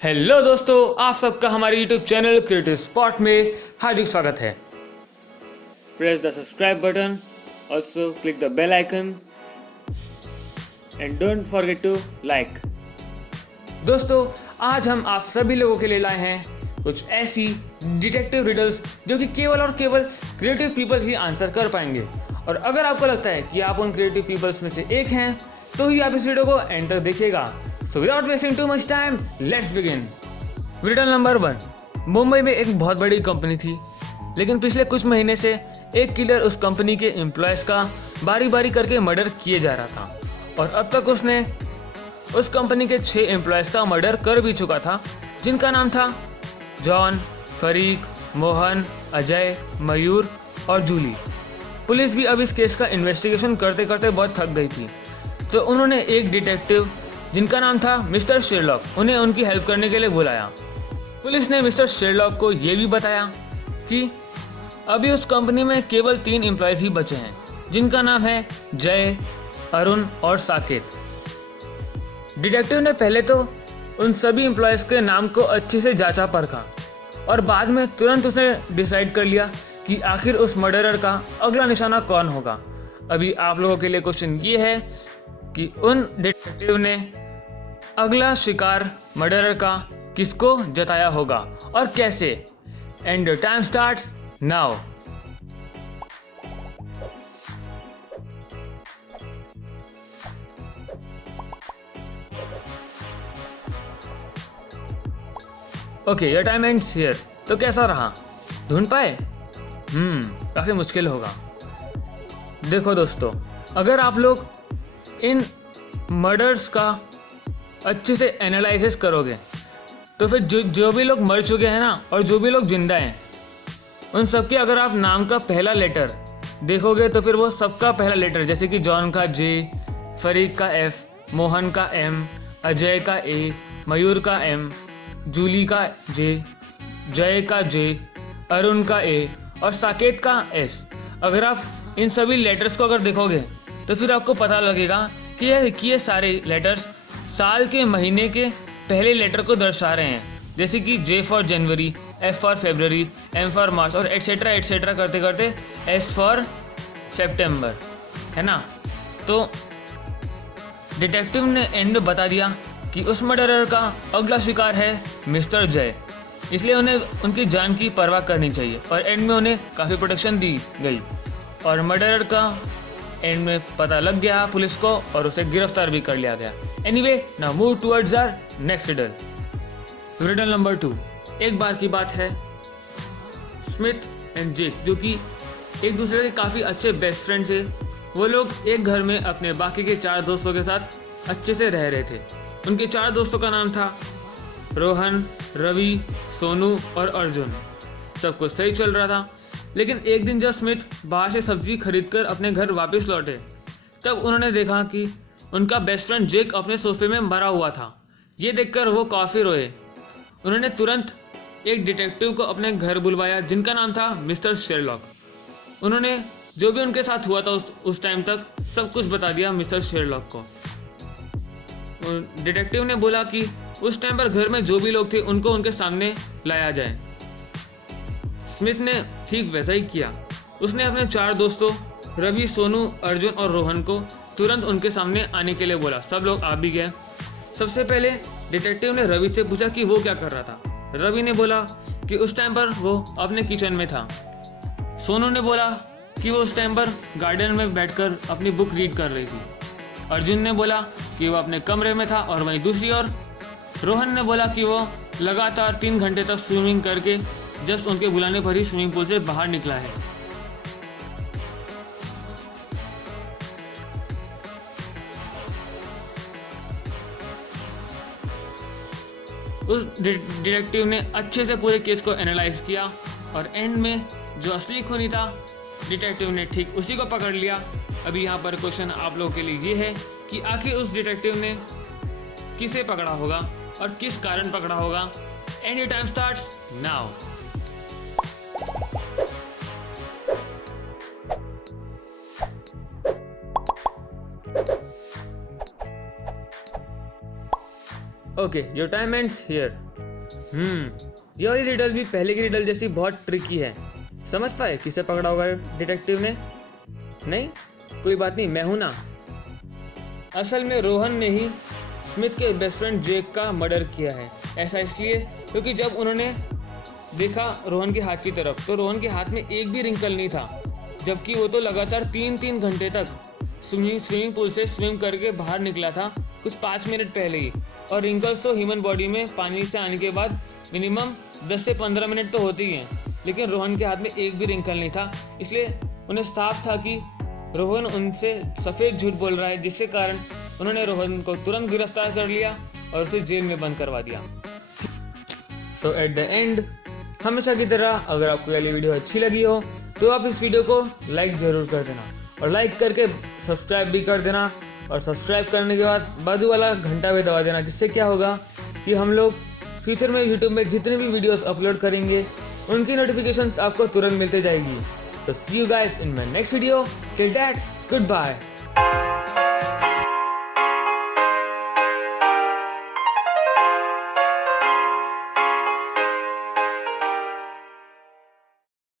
Hello दोस्तों, आप सबका हमारे यूट्यूब चैनल क्रिएटिव स्पॉट में हार्दिक स्वागत है। Press the subscribe button. Also click the bell icon. And don't forget to like. दोस्तों, आज हम आप सभी लोगों के लिए लाए हैं कुछ ऐसी डिटेक्टिव रिडल्स जो कि केवल और केवल क्रिएटिव पीपल ही आंसर कर पाएंगे। और अगर आपको लगता है कि आप उन क्रिएटिव पीपल्स में से एक हैं तो ही आप इस वीडियो को एंड तक देखिएगा। So without wasting too much time, let's begin. Riddle number 1। Mumbai में एक बहुत बड़ी कंपनी थी, लेकिन पिछले कुछ महीने से एक किलर उस कंपनी के एम्प्लॉयज़ का बारी बारी करके मर्डर किए जा रहा था। और अब तक उसने उस कंपनी के 6 एम्प्लॉयज़ का मर्डर कर भी चुका था, जिनका नाम था जॉन, फरीक, मोहन, अजय, मयूर और जूली। पुलिस भी अब इस केस का इन्वेस्टिगेशन करते करते बहुत थक गई थी, तो उन्होंने एक डिटेक्टिव जिनका नाम था मिस्टर शेरलॉक, उन्हें उनकी हेल्प करने के लिए बुलाया। पुलिस ने मिस्टर शेरलॉक को ये भी बताया कि अभी उस कंपनी में केवल 3 एम्प्लॉयज़ ही बचे हैं, जिनका नाम है जय, अरुण और साकेत। डिटेक्टिव ने पहले तो उन सभी एम्प्लॉयज़ के नाम को अच्छे से जांचा परखा और बाद में तुरंत उसने डिसाइड कर लिया कि आखिर उस मर्डरर का अगला निशाना कौन होगा। अभी आप लोगों के लिए क्वेश्चन ये है कि उन डिटेक्टिव ने अगला शिकार मर्डरर का किसको जताया होगा और कैसे। And the time starts now. Okay, your time ends here. तो कैसा रहा, ढूंढ पाए? काफ़ी मुश्किल होगा। देखो दोस्तों, अगर आप लोग इन मर्डर्स का अच्छे से एनालिसिस करोगे तो फिर जो भी लोग मर चुके हैं ना और जो भी लोग जिंदा हैं, उन सबके अगर आप नाम का पहला लेटर देखोगे तो फिर वो सबका पहला लेटर, जैसे कि जॉन का जे, फरीक का एफ, मोहन का एम, अजय का ए, मयूर का एम, जूली का जे, जय का जे, अरुण का ए और साकेत का एस। अगर आप इन सभी लेटर्स को अगर देखोगे तो फिर आपको पता लगेगा कि ये सारे लेटर्स साल के महीने के पहले लेटर को दर्शा रहे हैं, जैसे कि J for January, F for February, M for March और एट्सेट्रा एट्सेट्रा करते करते एस फॉर सितंबर, है ना। तो डिटेक्टिव ने एंड में बता दिया कि उस मर्डरर का अगला शिकार है मिस्टर जय, इसलिए उन्हें उनकी जान की परवाह करनी चाहिए और एंड में उन्हें काफ़ी प्रोटेक्शन दी गई और मर्डरर का एंड में पता लग गया पुलिस को और उसे गिरफ्तार भी कर लिया गया। Anyway, now move towards our next riddle. Riddle number 2। एक बार की बात है, स्मिथ एंड जेक, जो कि एक दूसरे के काफ़ी अच्छे बेस्ट फ्रेंड थे, वो लोग एक घर में अपने बाकी के 4 दोस्तों के साथ अच्छे से रह रहे थे। उनके 4 दोस्तों का नाम था रोहन, रवि, सोनू और अर्जुन। सब कुछ सही चल रहा था, लेकिन एक दिन जब स्मिथ बाहर से सब्जी खरीदकर अपने घर वापस लौटे, तब उन्होंने देखा कि उनका बेस्ट फ्रेंड जेक अपने सोफे में मरा हुआ था। ये देखकर वो काफ़ी रोए। उन्होंने तुरंत एक डिटेक्टिव को अपने घर बुलवाया, जिनका नाम था मिस्टर शेरलॉक। उन्होंने जो भी उनके साथ हुआ था उस टाइम तक सब कुछ बता दिया मिस्टर शेरलॉक को। डिटेक्टिव ने बोला कि उस टाइम पर घर में जो भी लोग थे उनको उनके सामने लाया जाए। स्मिथ ने ठीक वैसा ही किया। उसने अपने 4 दोस्तों रवि, सोनू, अर्जुन और रोहन को तुरंत उनके सामने आने के लिए बोला। सब लोग आ भी गए। सबसे पहले डिटेक्टिव ने रवि से पूछा कि वो क्या कर रहा था। रवि ने बोला कि उस टाइम पर वो अपने किचन में था। सोनू ने बोला कि वो उस टाइम पर गार्डन में बैठकर अपनी बुक रीड कर रही थी। अर्जुन ने बोला कि वो अपने कमरे में था और वहीं दूसरी ओर रोहन ने बोला कि वो लगातार 3 घंटे तक स्विमिंग करके जस्ट उनके बुलाने पर ही स्विमिंग पूल से बाहर निकला है। उस डिटेक्टिव ने अच्छे से पूरे केस को एनालाइज किया और एंड में जो असली खूनी था, डिटेक्टिव ने ठीक उसी को पकड़ लिया। अभी यहाँ पर क्वेश्चन आप लोगों के लिए ये है कि आखिर उस डिटेक्टिव ने किसे पकड़ा होगा और किस कारण पकड़ा होगा। And your time starts now. Okay your time ends here. ये वाली रिडल भी पहले की रिडल जैसी बहुत ट्रिकी है। समझ पाए किसे पकड़ा होगा डिटेक्टिव ने? नहीं, कोई बात नहीं, मैं हूं ना। असल में रोहन ने ही स्मिथ के बेस्ट फ्रेंड जेक का मर्डर किया है। ऐसा इसलिए क्योंकि जब उन्होंने देखा रोहन के हाथ की तरफ तो रोहन के हाथ में एक भी रिंकल नहीं था, जबकि वो तो लगातार 3 घंटे तक स्विमिंग पूल से स्विम करके बाहर निकला था कुछ 5 मिनट पहले ही। और रिंकल्स तो ह्यूमन बॉडी में पानी से आने के बाद मिनिमम 10 से 15 मिनट तो होते ही हैं, लेकिन रोहन के हाथ में एक भी रिंकल नहीं था। इसलिए उन्हें साफ था कि रोहन उनसे सफ़ेद झूठ बोल रहा है, जिसके कारण उन्होंने रोहन को तुरंत गिरफ्तार कर लिया और उसे जेल में बंद करवा दिया। सो एट द एंड, हमेशा की तरह अगर आपको ये वीडियो अच्छी लगी हो तो आप इस वीडियो को लाइक ज़रूर कर देना और लाइक करके सब्सक्राइब भी कर देना। और सब्सक्राइब करने के बाद बाजू वाला घंटा भी दबा देना, जिससे क्या होगा कि हम लोग फ्यूचर में यूट्यूब में जितने भी वीडियोस अपलोड करेंगे उनकी नोटिफिकेशंस आपको तुरंत मिलते जाएगी। So see you guys in my next video. Till that, goodbye.